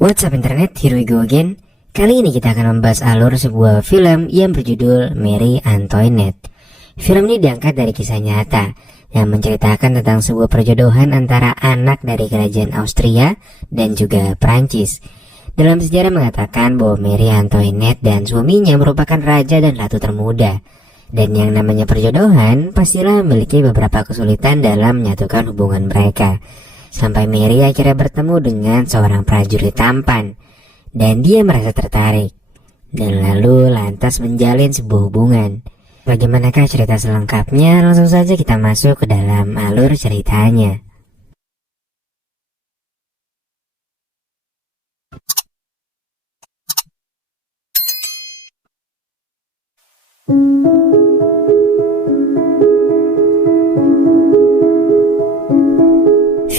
What's up internet, here we go again. Kali ini kita akan membahas alur sebuah film yang berjudul Marie Antoinette. Film ini diangkat dari kisah nyata yang menceritakan tentang sebuah perjodohan antara anak dari kerajaan Austria dan juga Prancis. Dalam sejarah mengatakan bahwa Marie Antoinette dan suaminya merupakan raja dan ratu termuda. Dan yang namanya perjodohan pastilah memiliki beberapa kesulitan dalam menyatukan hubungan mereka. Sampai Marie akhirnya bertemu dengan seorang prajurit tampan dan dia merasa tertarik dan lalu lantas menjalin sebuah hubungan. Bagaimanakah cerita selengkapnya? Langsung saja kita masuk ke dalam alur ceritanya.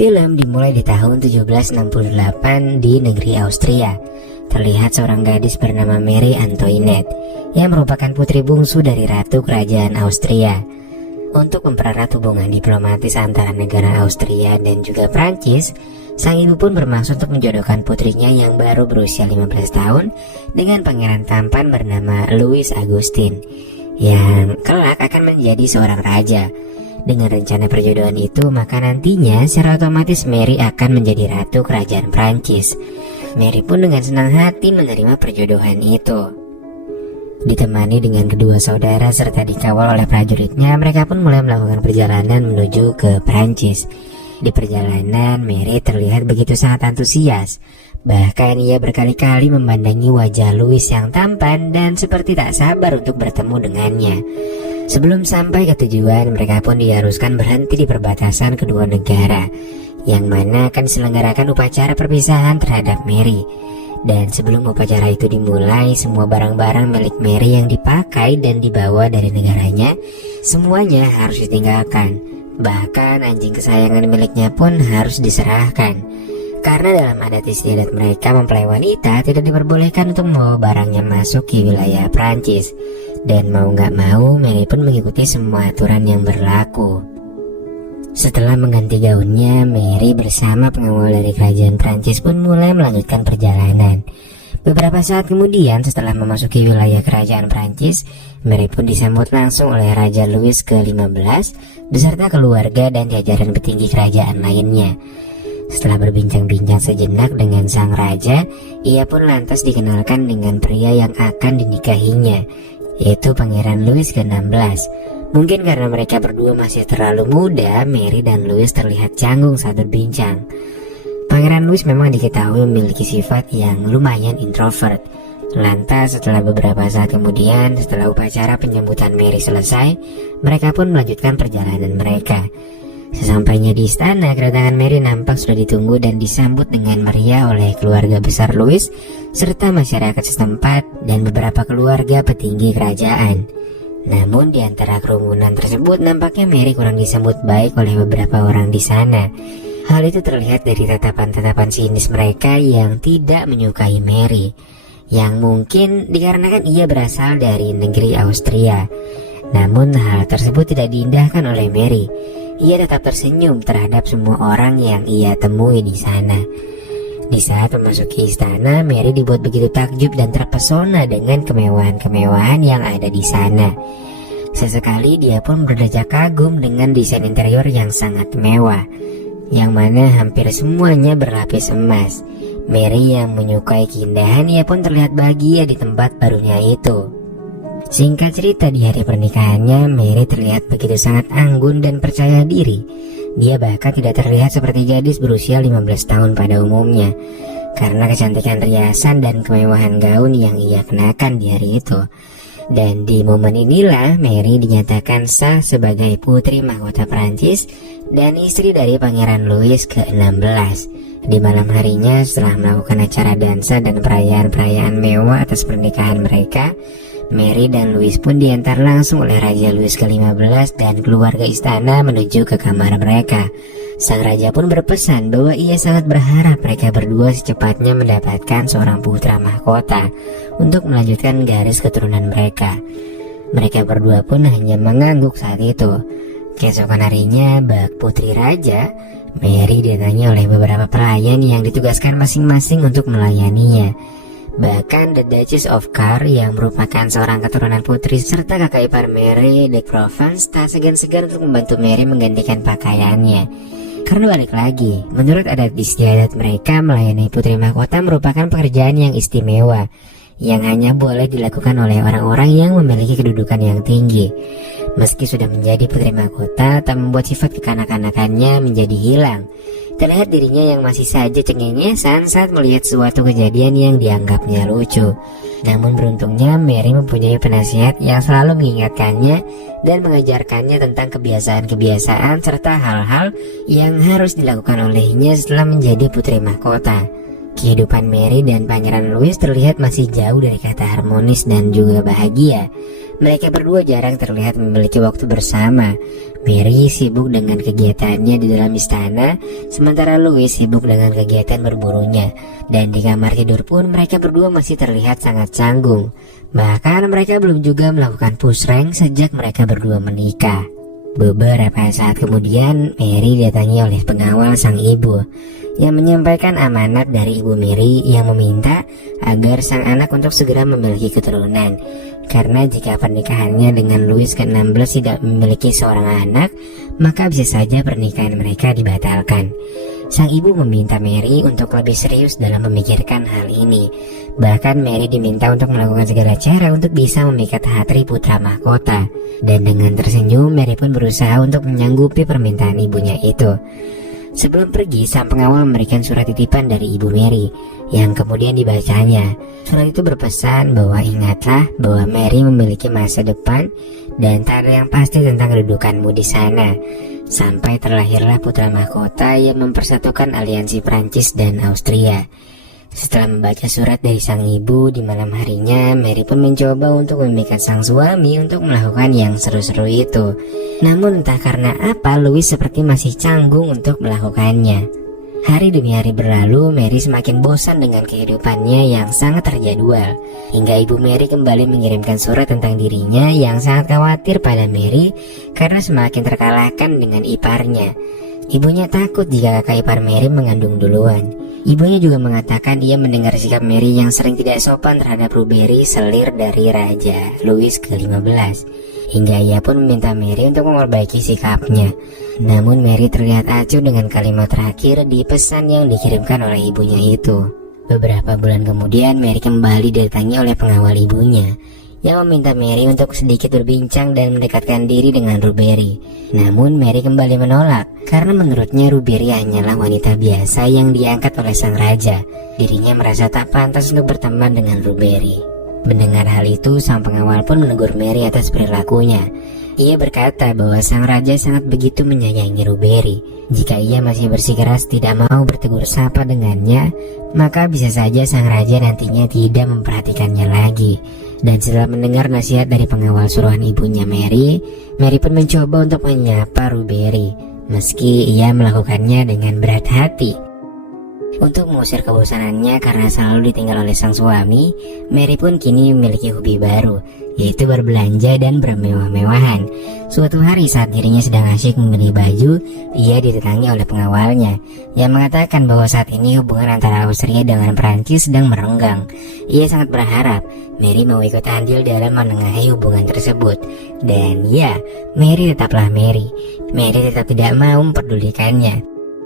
Film dimulai di tahun 1768 di negeri Austria. Terlihat seorang gadis bernama Marie Antoinette yang merupakan putri bungsu dari ratu kerajaan Austria. Untuk mempererat hubungan diplomatis antara negara Austria dan juga Prancis, sang ibu pun bermaksud untuk menjodohkan putrinya yang baru berusia 15 tahun dengan pangeran tampan bernama Louis Augustin yang kelak akan menjadi seorang raja. Dengan rencana perjodohan itu, maka nantinya secara otomatis Marie akan menjadi ratu kerajaan Prancis. Marie pun dengan senang hati menerima perjodohan itu. Ditemani dengan kedua saudara serta dikawal oleh prajuritnya, mereka pun mulai melakukan perjalanan menuju ke Prancis. Di perjalanan, Marie terlihat begitu sangat antusias. Bahkan ia berkali-kali memandangi wajah Louis yang tampan dan seperti tak sabar untuk bertemu dengannya. Sebelum sampai ke tujuan, mereka pun diharuskan berhenti di perbatasan kedua negara, yang mana akan diselenggarakan upacara perpisahan terhadap Marie. Dan sebelum upacara itu dimulai, semua barang-barang milik Marie yang dipakai dan dibawa dari negaranya, semuanya harus ditinggalkan. Bahkan anjing kesayangan miliknya pun harus diserahkan. Karena dalam adat istiadat mereka, mempelai wanita tidak diperbolehkan untuk membawa barangnya masuk ke wilayah Prancis. Dan mau gak mau, Marie pun mengikuti semua aturan yang berlaku. Setelah mengganti gaunnya, Marie bersama pengawal dari kerajaan Prancis pun mulai melanjutkan perjalanan. Beberapa saat kemudian, setelah memasuki wilayah kerajaan Prancis, Marie pun disambut langsung oleh Raja Louis ke-15 beserta keluarga dan jajaran petinggi kerajaan lainnya. Setelah berbincang-bincang sejenak dengan sang raja, ia pun lantas dikenalkan dengan pria yang akan dinikahinya, yaitu Pangeran Louis ke-16. Mungkin karena mereka berdua masih terlalu muda, Marie dan Louis terlihat canggung saat berbincang. Pangeran Louis memang diketahui memiliki sifat yang lumayan introvert. Lantas setelah beberapa saat kemudian, setelah upacara penyambutan Marie selesai, mereka pun melanjutkan perjalanan mereka. Sesampainya di istana, kedatangan Marie nampak sudah ditunggu dan disambut dengan meriah oleh keluarga besar Louis serta masyarakat setempat dan beberapa keluarga petinggi kerajaan. Namun di antara kerumunan tersebut nampaknya Marie kurang disambut baik oleh beberapa orang di sana. Hal itu terlihat dari tatapan-tatapan sinis mereka yang tidak menyukai Marie, yang mungkin dikarenakan ia berasal dari negeri Austria. Namun hal tersebut tidak diindahkan oleh Marie. Ia tetap tersenyum terhadap semua orang yang ia temui di sana. Di saat memasuki istana, Marie dibuat begitu takjub dan terpesona dengan kemewahan-kemewahan yang ada di sana. Sesekali dia pun berdecak kagum dengan desain interior yang sangat mewah, yang mana hampir semuanya berlapis emas. Marie yang menyukai keindahan, ia pun terlihat bahagia di tempat barunya itu. Singkat cerita, di hari pernikahannya, Marie terlihat begitu sangat anggun dan percaya diri. Dia bahkan tidak terlihat seperti gadis berusia 15 tahun pada umumnya, karena kecantikan riasan dan kemewahan gaun yang ia kenakan di hari itu. Dan di momen inilah Marie dinyatakan sah sebagai putri mahkota Prancis dan istri dari Pangeran Louis ke-16. Di malam harinya, setelah melakukan acara dansa dan perayaan-perayaan mewah atas pernikahan mereka, Marie dan Louis pun diantar langsung oleh Raja Louis ke-15 dan keluarga istana menuju ke kamar mereka. Sang raja pun berpesan bahwa ia sangat berharap mereka berdua secepatnya mendapatkan seorang putra mahkota untuk melanjutkan garis keturunan mereka. Mereka berdua pun hanya mengangguk saat itu. Keesokan harinya, bak putri raja Mary didatangi oleh beberapa pelayan yang ditugaskan masing-masing untuk melayaninya. Bahkan The Duchess of Car yang merupakan seorang keturunan putri serta kakak ipar Mary, de Provence, tak segan-segan untuk membantu Mary menggantikan pakaiannya. Karena balik lagi, menurut adat istiadat mereka, melayani putri mahkota merupakan pekerjaan yang istimewa yang hanya boleh dilakukan oleh orang-orang yang memiliki kedudukan yang tinggi. Meski sudah menjadi putri mahkota, tak membuat sifat kekanak-kanakannya menjadi hilang. Terlihat dirinya yang masih saja cengengesan saat melihat suatu kejadian yang dianggapnya lucu. Namun beruntungnya Mary mempunyai penasihat yang selalu mengingatkannya dan mengajarkannya tentang kebiasaan-kebiasaan serta hal-hal yang harus dilakukan olehnya setelah menjadi putri mahkota. Kehidupan Mary dan Pangeran Louis terlihat masih jauh dari kata harmonis dan juga bahagia. Mereka berdua jarang terlihat memiliki waktu bersama. Mary sibuk dengan kegiatannya di dalam istana, sementara Louis sibuk dengan kegiatan berburunya. Dan di kamar tidur pun mereka berdua masih terlihat sangat canggung. Bahkan mereka belum juga melakukan pusreng sejak mereka berdua menikah. Beberapa saat kemudian, Mary didatangi oleh pengawal sang ibu yang menyampaikan amanat dari ibu Mary yang meminta agar sang anak untuk segera memiliki keturunan. Karena jika pernikahannya dengan Louis ke-16 tidak memiliki seorang anak, maka bisa saja pernikahan mereka dibatalkan. Sang ibu meminta Mary untuk lebih serius dalam memikirkan hal ini. Bahkan Mary diminta untuk melakukan segala cara untuk bisa memikat hati putra mahkota. Dan dengan tersenyum, Mary pun berusaha untuk menyanggupi permintaan ibunya itu. Sebelum pergi, sang pengawal memberikan surat titipan dari ibu Mary yang kemudian dibacanya. Surat itu berpesan bahwa ingatlah bahwa Mary memiliki masa depan dan tak ada yang pasti tentang kedudukanmu di sana. Sampai terlahirlah putra mahkota yang mempersatukan aliansi Prancis dan Austria. Setelah membaca surat dari sang ibu di malam harinya, Mary pun mencoba untuk memikat sang suami untuk melakukan yang seru-seru itu. Namun entah karena apa, Louis seperti masih canggung untuk melakukannya. Hari demi hari berlalu, Mary semakin bosan dengan kehidupannya yang sangat terjadwal. Hingga ibu Mary kembali mengirimkan surat tentang dirinya yang sangat khawatir pada Mary karena semakin terkalahkan dengan iparnya. Ibunya takut jika kakak ipar Mary mengandung duluan. Ibunya juga mengatakan ia mendengar sikap Mary yang sering tidak sopan terhadap Rubery, selir dari Raja Louis ke-15. Hingga ia pun meminta Mary untuk memperbaiki sikapnya. Namun Mary terlihat acuh dengan kalimat terakhir di pesan yang dikirimkan oleh ibunya itu. Beberapa bulan kemudian Mary kembali didatangi oleh pengawal ibunya yang meminta Mary untuk sedikit berbincang dan mendekatkan diri dengan Rubery. Namun Mary kembali menolak karena menurutnya Rubery hanyalah wanita biasa yang diangkat oleh sang raja. Dirinya merasa tak pantas untuk berteman dengan Rubery. Mendengar hal itu, sang pengawal pun menegur Mary atas perilakunya. Ia berkata bahwa sang raja sangat begitu menyayangi Rubery. Jika ia masih bersikeras tidak mau bertegur sapa dengannya, maka bisa saja sang raja nantinya tidak memperhatikannya lagi. Dan setelah mendengar nasihat dari pengawal suruhan ibunya Mary, Mary pun mencoba untuk menyapa Rubery, meski ia melakukannya dengan berat hati. Untuk mengusir kebosanannya karena selalu ditinggal oleh sang suami, Mary pun kini memiliki hobi baru, yaitu berbelanja dan bermewah-mewahan. Suatu hari saat dirinya sedang asyik membeli baju, ia didatangi oleh pengawalnya yang mengatakan bahwa saat ini hubungan antara Austria dengan Prancis sedang merenggang. Ia sangat berharap Mary mau ikut andil dalam menengahi hubungan tersebut. Dan ya, Mary tetaplah Mary. Mary tetap tidak mau memperdulikannya.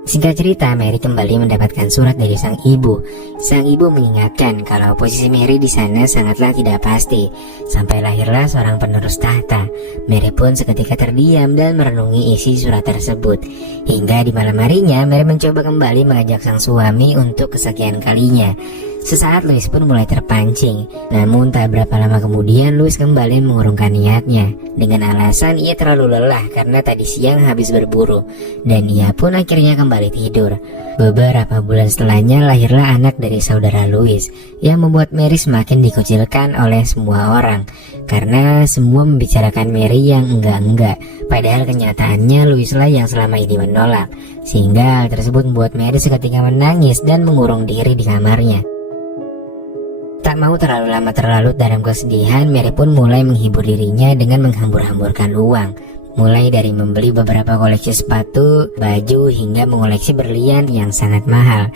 Singkat cerita, Mary kembali mendapatkan surat dari sang ibu. Sang ibu mengingatkan kalau posisi Mary di sana sangatlah tidak pasti. Sampai lahirlah seorang penerus tahta. Mary pun seketika terdiam dan merenungi isi surat tersebut. Hingga di malam harinya, Mary mencoba kembali mengajak sang suami untuk kesekian kalinya. Sesaat Louis pun mulai terpancing. Namun tak berapa lama kemudian Louis kembali mengurungkan niatnya dengan alasan ia terlalu lelah karena tadi siang habis berburu. Dan ia pun akhirnya kembali tidur. Beberapa bulan setelahnya lahirlah anak dari saudara Louis yang membuat Mary semakin dikucilkan oleh semua orang karena semua membicarakan Mary yang enggak-enggak. Padahal kenyataannya Louislah yang selama ini menolak. Sehingga hal tersebut membuat Mary seketika menangis dan mengurung diri di kamarnya. Tak mau terlalu lama terlarut dalam kesedihan, Mary pun mulai menghibur dirinya dengan menghambur-hamburkan uang. mulai dari membeli beberapa koleksi sepatu, baju, hingga mengoleksi berlian yang sangat mahal.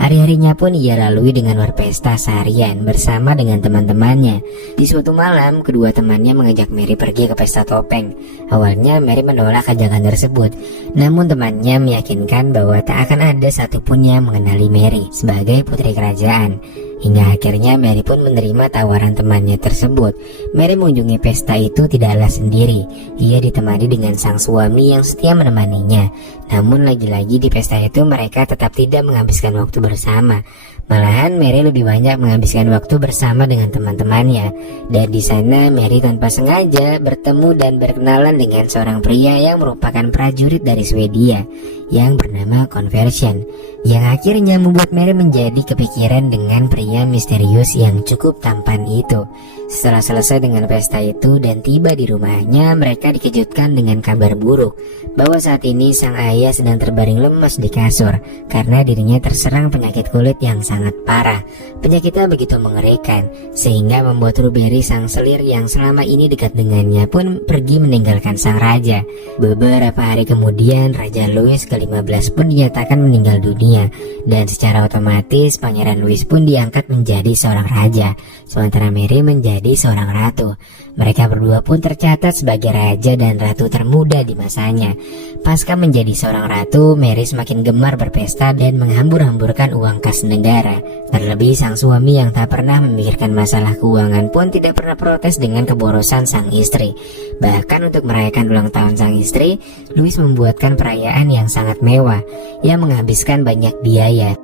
Hari-harinya pun ia lalui dengan berpesta seharian bersama dengan teman-temannya. Di suatu malam, kedua temannya mengajak Mary pergi ke pesta topeng. Awalnya Mary menolak ajakan tersebut, namun temannya meyakinkan bahwa tak akan ada satupun yang mengenali Mary sebagai putri kerajaan. Hingga akhirnya Mary pun menerima tawaran temannya tersebut. Mary mengunjungi pesta itu tidaklah sendiri. Ia ditemani dengan sang suami yang setia menemaninya. Namun lagi-lagi di pesta itu mereka tetap tidak menghabiskan waktu bersama. Malahan Mary lebih banyak menghabiskan waktu bersama dengan teman-temannya. Dan di sana Mary tanpa sengaja bertemu dan berkenalan dengan seorang pria yang merupakan prajurit dari Swedia yang bernama Conversion, yang akhirnya membuat Mary menjadi kepikiran dengan pria misterius yang cukup tampan itu. Setelah selesai dengan pesta itu dan tiba di rumahnya, mereka dikejutkan dengan kabar buruk bahwa saat ini sang ayah sedang terbaring lemas di kasur karena dirinya terserang penyakit kulit yang sangat parah. Penyakitnya begitu mengerikan sehingga membuat Rubery, sang selir yang selama ini dekat dengannya, pun pergi meninggalkan sang raja. Beberapa hari kemudian Raja Louis ke-15 pun dinyatakan meninggal dunia, dan secara otomatis Pangeran Louis pun diangkat menjadi seorang raja, sementara Mary menjadi seorang ratu. Mereka berdua pun tercatat sebagai raja dan ratu termuda di masanya. Pasca menjadi seorang ratu, Mary semakin gemar berpesta dan menghambur-hamburkan uang kas negara. Terlebih sang suami yang tak pernah memikirkan masalah keuangan pun tidak pernah protes dengan keborosan sang istri. Bahkan untuk merayakan ulang tahun sang istri, Louis membuatkan perayaan yang sangat mewah yang menghabiskan banyak biaya.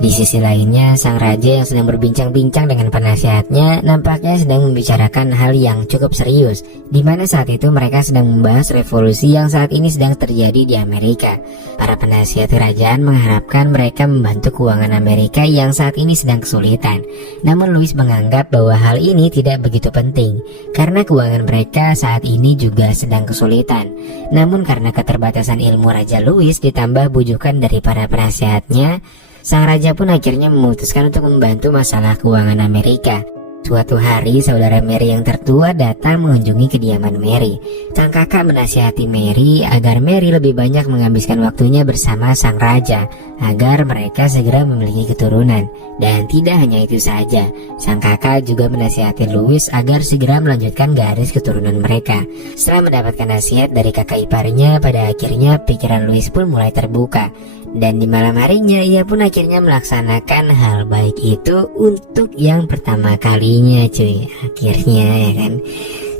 Di sisi lainnya, sang raja yang sedang berbincang-bincang dengan penasihatnya nampaknya sedang membicarakan hal yang cukup serius, di mana saat itu mereka sedang membahas revolusi yang saat ini sedang terjadi di Amerika. Para penasihat kerajaan mengharapkan mereka membantu keuangan Amerika yang saat ini sedang kesulitan. Namun Louis menganggap bahwa hal ini tidak begitu penting karena keuangan mereka saat ini juga sedang kesulitan. Namun karena keterbatasan ilmu Raja Louis ditambah bujukan dari para penasihatnya, sang raja pun akhirnya memutuskan untuk membantu masalah keuangan Amerika. Suatu hari, saudara Mary yang tertua datang mengunjungi kediaman Mary. Sang kakak menasihati Mary agar Mary lebih banyak menghabiskan waktunya bersama sang raja, agar mereka segera memiliki keturunan. Dan tidak hanya itu saja, sang kakak juga menasihati Louis agar segera melanjutkan garis keturunan mereka. Setelah mendapatkan nasihat dari kakak iparnya, pada akhirnya pikiran Louis pun mulai terbuka. Dan di malam harinya ia pun akhirnya melaksanakan hal baik itu untuk yang pertama kalinya, cuy. Akhirnya, ya kan.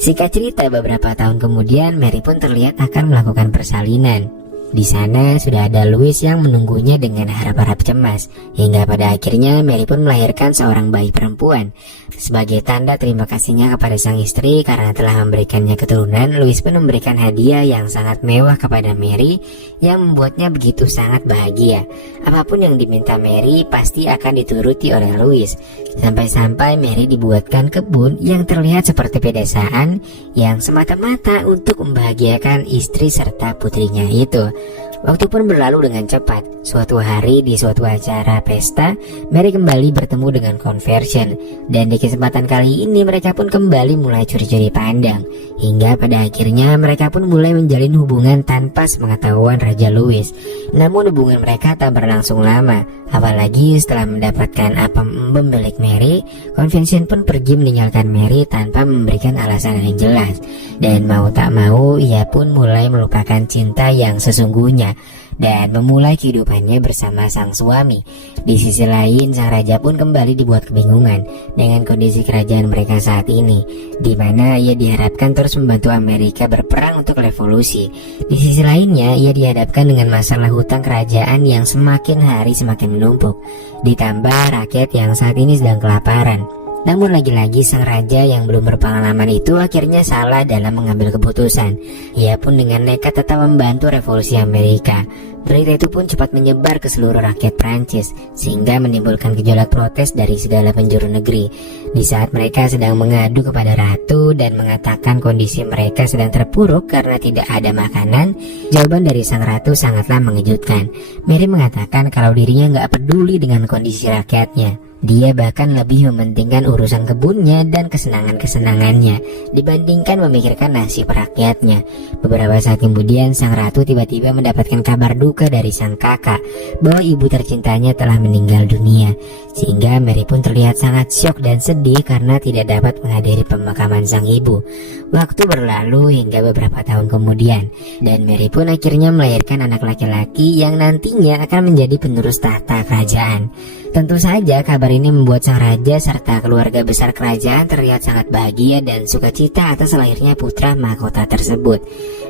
Singkat cerita, beberapa tahun kemudian Mary pun terlihat akan melakukan persalinan. Di sana sudah ada Louis yang menunggunya dengan harap-harap cemas, hingga pada akhirnya Mary pun melahirkan seorang bayi perempuan. Sebagai tanda terima kasihnya kepada sang istri karena telah memberikannya keturunan, Louis pun memberikan hadiah yang sangat mewah kepada Mary yang membuatnya begitu sangat bahagia. Apapun yang diminta Mary pasti akan dituruti oleh Louis. Sampai-sampai Mary dibuatkan kebun yang terlihat seperti pedesaan yang semata-mata untuk membahagiakan istri serta putrinya itu. Waktu pun berlalu dengan cepat. Suatu hari di suatu acara pesta, Mary kembali bertemu dengan Conversion, dan di kesempatan kali ini mereka pun kembali mulai curi-curi pandang, hingga pada akhirnya mereka pun mulai menjalin hubungan tanpa sepengetahuan Raja Louis. Namun hubungan mereka tak berlangsung lama, apalagi setelah mendapatkan apa milik Mary. Conversion pun pergi meninggalkan Mary tanpa memberikan alasan yang jelas, dan mau tak mau ia pun mulai melupakan cinta yang sesungguhnya dan memulai kehidupannya bersama sang suami. Di sisi lain, sang raja pun kembali dibuat kebingungan dengan kondisi kerajaan mereka saat ini, di mana ia diharapkan terus membantu Amerika berperang untuk revolusi. Di sisi lainnya, ia dihadapkan dengan masalah hutang kerajaan yang semakin hari semakin menumpuk, ditambah rakyat yang saat ini sedang kelaparan. Namun lagi-lagi sang raja yang belum berpengalaman itu akhirnya salah dalam mengambil keputusan. Ia pun dengan nekat tetap membantu revolusi Amerika. Berita itu pun cepat menyebar ke seluruh rakyat Prancis, sehingga menimbulkan gejolak protes dari segala penjuru negeri. Di saat mereka sedang mengadu kepada ratu dan mengatakan kondisi mereka sedang terpuruk karena tidak ada makanan, jawaban dari sang ratu sangatlah mengejutkan. Mary mengatakan kalau dirinya nggak peduli dengan kondisi rakyatnya. Dia bahkan lebih mementingkan urusan kebunnya dan kesenangan-kesenangannya dibandingkan memikirkan nasib rakyatnya. Beberapa saat kemudian sang ratu tiba-tiba mendapatkan kabar duka dari sang kakak bahwa ibu tercintanya telah meninggal dunia, sehingga Mary pun terlihat sangat syok dan sedih karena tidak dapat menghadiri pemakaman sang ibu. Waktu berlalu hingga beberapa tahun kemudian, dan Mary pun akhirnya melahirkan anak laki-laki yang nantinya akan menjadi penerus tahta kerajaan. Tentu saja kabar ini membuat sang raja serta keluarga besar kerajaan terlihat sangat bahagia dan sukacita atas lahirnya putra mahkota tersebut.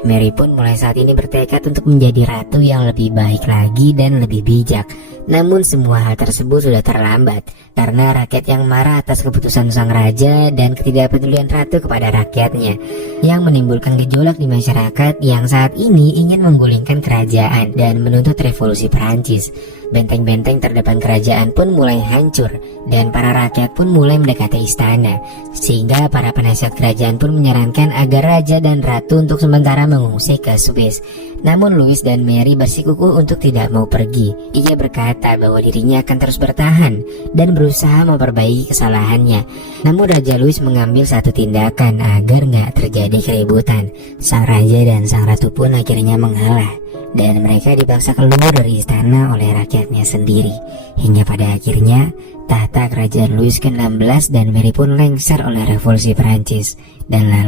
Mary pun mulai saat ini bertekad untuk menjadi ratu yang lebih baik lagi dan lebih bijak. Namun semua hal tersebut sudah terlambat karena rakyat yang marah atas keputusan sang raja dan ketidakpedulian ratu kepada rakyatnya, yang menimbulkan gejolak di masyarakat yang saat ini ingin menggulingkan kerajaan dan menuntut revolusi Perancis. Benteng-benteng terdepan kerajaan pun mulai hancur dan para rakyat pun mulai mendekati istana, sehingga para penasihat kerajaan pun menyarankan agar raja dan ratu untuk sementara mengungsi ke Swiss. Namun Louis dan Mary bersikukuh untuk tidak mau pergi. Ia berkata bahwa dirinya akan terus bertahan dan berusaha memperbaiki kesalahannya. Namun Raja Louis mengambil satu tindakan agar nggak terjadi keributan. Sang raja dan sang ratu pun akhirnya mengalah dan mereka dipaksa keluar dari istana oleh rakyatnya sendiri. Hingga pada akhirnya tahta kerajaan Louis ke-16 dan Mary pun lengser oleh revolusi Perancis dan lalu